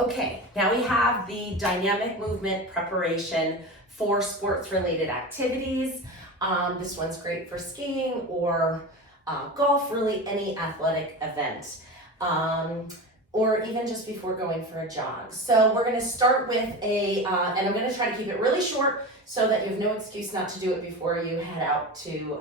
Okay, now we have the dynamic movement preparation for sports-related activities. This one's great for skiing or golf, really any athletic event, or even just before going for a jog. So we're gonna start with and I'm gonna try to keep it really short so that you have no excuse not to do it before you head out to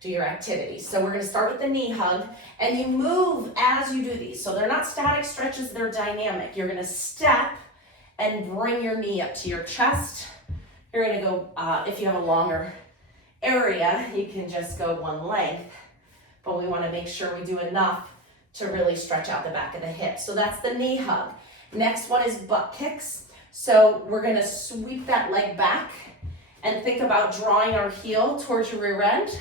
do your activity. So we're gonna start with the knee hug, and you move as you do these. So they're not static stretches, they're dynamic. You're gonna step and bring your knee up to your chest. You're gonna go, if you have a longer area, you can just go one length, but we wanna make sure we do enough to really stretch out the back of the hip. So that's the knee hug. Next one is butt kicks. So we're gonna sweep that leg back and think about drawing our heel towards your rear end.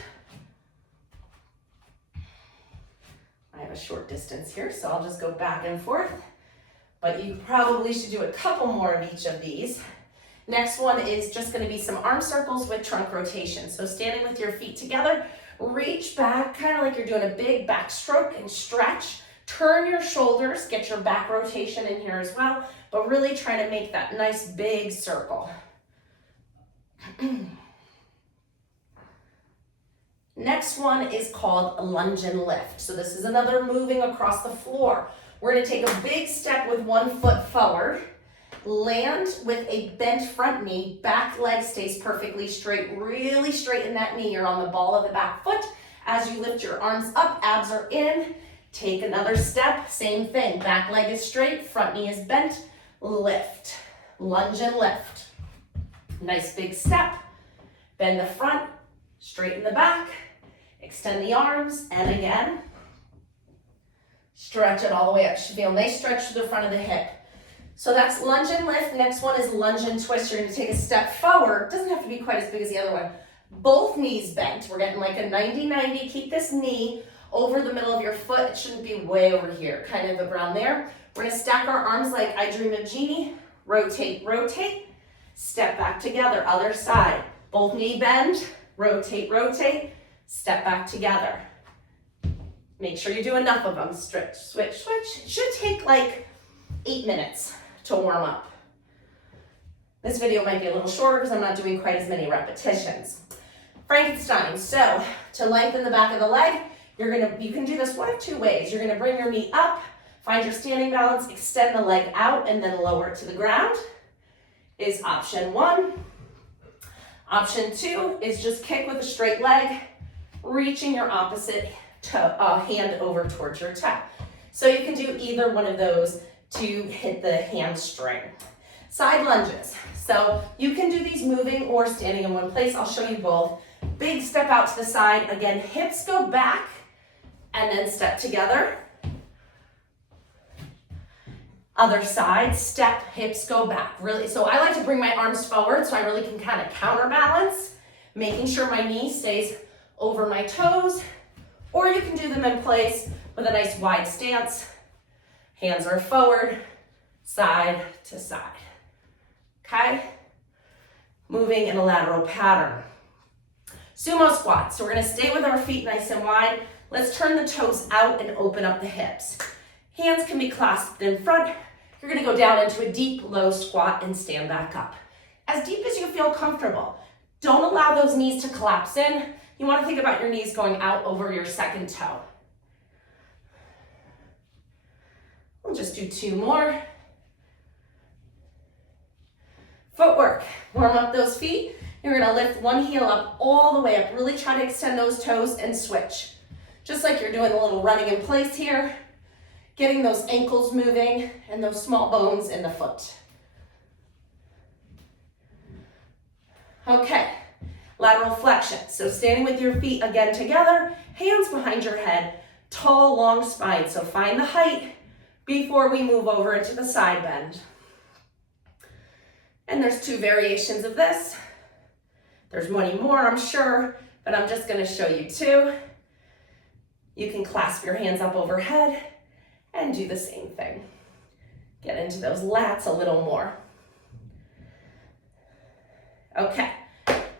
I have a short distance here, so I'll just go back and forth, but you probably should do a couple more of each of these. Next one is just gonna be some arm circles with trunk rotation. So standing with your feet together, reach back, kind of like you're doing a big back stroke and stretch. Turn your shoulders, get your back rotation in here as well, but really try to make that nice big circle. Next one is called lunge and lift. So this is another moving across the floor. We're gonna take a big step with one foot forward, land with a bent front knee, back leg stays perfectly straight, really straighten that knee. You're on the ball of the back foot. As you lift your arms up, abs are in. Take another step, same thing. Back leg is straight, front knee is bent, lift, lunge and lift. Nice big step, bend the front, straighten the back, extend the arms, and again, stretch it all the way up. Should feel a nice stretch to the front of the hip. So that's lunge and lift. Next one is lunge and twist. You're gonna take a step forward. Doesn't have to be quite as big as the other one. Both knees bent. We're getting like a 90-90. Keep this knee over the middle of your foot. It shouldn't be way over here, kind of around there. We're gonna stack our arms like I Dream of Jeannie. Rotate, rotate. Step back together, other side. Both knee bend, rotate, rotate. Step back together. Make sure you do enough of them. Stretch, switch, switch. It should take like 8 minutes to warm up. This video might be a little shorter because I'm not doing quite as many repetitions. Frankenstein. So to lengthen the back of the leg, you can do this one of two ways. You're gonna bring your knee up, find your standing balance, extend the leg out, and then lower it to the ground is option one. Option two is just kick with a straight leg, reaching your opposite hand over towards your toe. So you can do either one of those to hit the hamstring. Side lunges. So you can do these moving or standing in one place. I'll show you both. Big step out to the side. Again, hips go back and then step together. Other side, step, hips go back. Really, so I like to bring my arms forward so I really can kind of counterbalance, making sure my knee stays over my toes, or you can do them in place with a nice wide stance. Hands are forward, side to side. Okay? Moving in a lateral pattern. Sumo squat. So we're gonna stay with our feet nice and wide. Let's turn the toes out and open up the hips. Hands can be clasped in front. You're gonna go down into a deep low squat and stand back up. As deep as you feel comfortable. Don't allow those knees to collapse in. You wanna think about your knees going out over your second toe. We'll just do 2 more. Footwork. Warm up those feet. You're gonna lift one heel up all the way up. Really try to extend those toes and switch. Just like you're doing a little running in place here. Getting those ankles moving and those small bones in the foot. Okay, lateral flexion. So standing with your feet again together, hands behind your head, tall, long spine. So find the height before we move over into the side bend. And there's 2 variations of this. There's many more, I'm sure, but I'm just gonna show you 2. You can clasp your hands up overhead and do the same thing. Get into those lats a little more. Okay,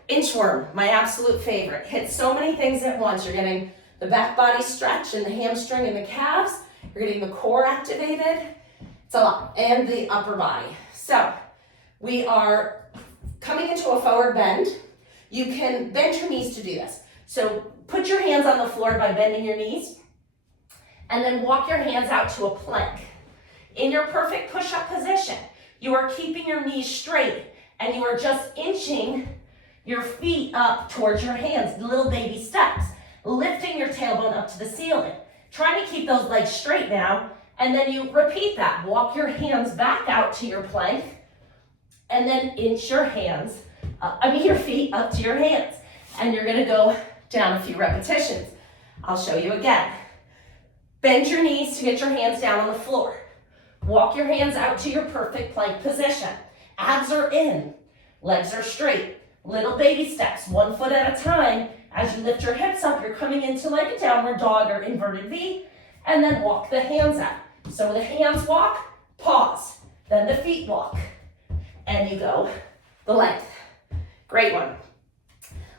inchworm, my absolute favorite. Hit so many things at once. You're getting the back body stretch and the hamstring and the calves. You're getting the core activated. It's a lot. And the upper body. So we are coming into a forward bend. You can bend your knees to do this. So put your hands on the floor by bending your knees, and then walk your hands out to a plank. In your perfect push-up position, you are keeping your knees straight, and you are just inching your feet up towards your hands, little baby steps, lifting your tailbone up to the ceiling. Try to keep those legs straight now, and then you repeat that. Walk your hands back out to your plank, and then inch your your feet up to your hands. And you're gonna go down a few repetitions. I'll show you again. Bend your knees to get your hands down on the floor. Walk your hands out to your perfect plank position. Abs are in, legs are straight. Little baby steps, 1 foot at a time. As you lift your hips up, you're coming into like a downward dog or inverted V, and then walk the hands out. So the hands walk, pause, then the feet walk, and you go the length. Great one.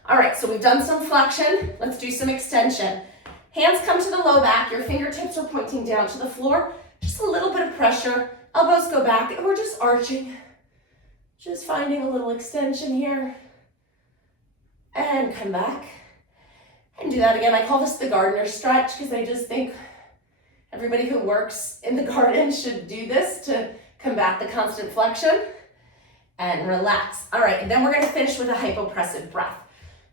All right, so we've done some flexion. Let's do some extension. Hands come to the low back. Your fingertips are pointing down to the floor. Just a little bit of pressure. Elbows go back, and we're just arching. Just finding a little extension here. And come back. And do that again. I call this the gardener stretch because I just think everybody who works in the garden should do this to combat the constant flexion. And relax. All right, and then we're gonna finish with a hypopressive breath.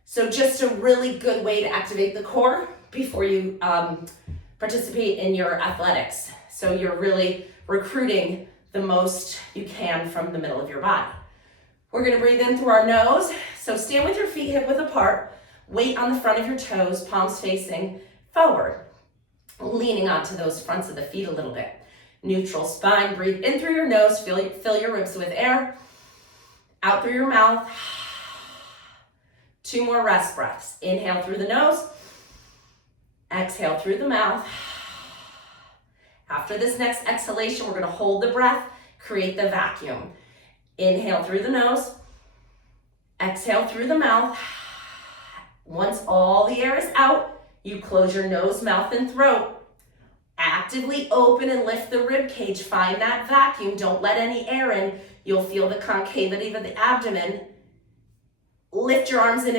So just a really good way to activate the core before you participate in your athletics. So you're really recruiting the most you can from the middle of your body. We're gonna breathe in through our nose. So stand with your feet hip width apart, weight on the front of your toes, palms facing forward, leaning onto those fronts of the feet a little bit. Neutral spine, breathe in through your nose, fill your ribs with air, out through your mouth. 2 more rest breaths. Inhale through the nose, exhale through the mouth. After this next exhalation, we're gonna hold the breath, create the vacuum. Inhale through the nose, exhale through the mouth. Once all the air is out, you close your nose, mouth, and throat. Actively open and lift the rib cage. Find that vacuum. Don't let any air in. You'll feel the concavity of the abdomen. Lift your arms in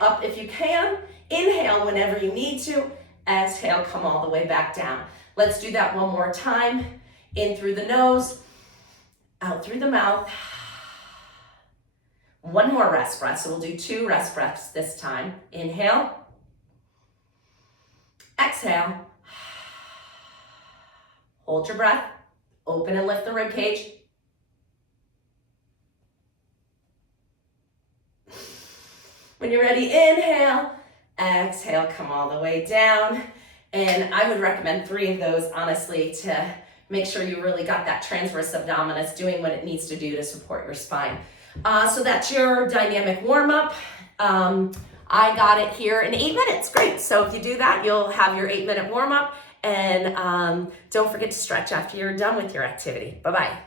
up if you can. Inhale whenever you need to. Exhale, come all the way back down. Let's do that one more time. In through the nose, out through the mouth. 1 more rest breath. So we'll do 2 rest breaths this time. Inhale. Exhale. Hold your breath. Open and lift the rib cage. When you're ready, inhale. Exhale, come all the way down. And I would recommend 3 of those, honestly, to make sure you really got that transverse abdominis doing what it needs to do to support your spine. So that's your dynamic warm-up. I got it here in 8 minutes. Great. So if you do that, you'll have your 8-minute warm-up. And don't forget to stretch after you're done with your activity. Bye-bye.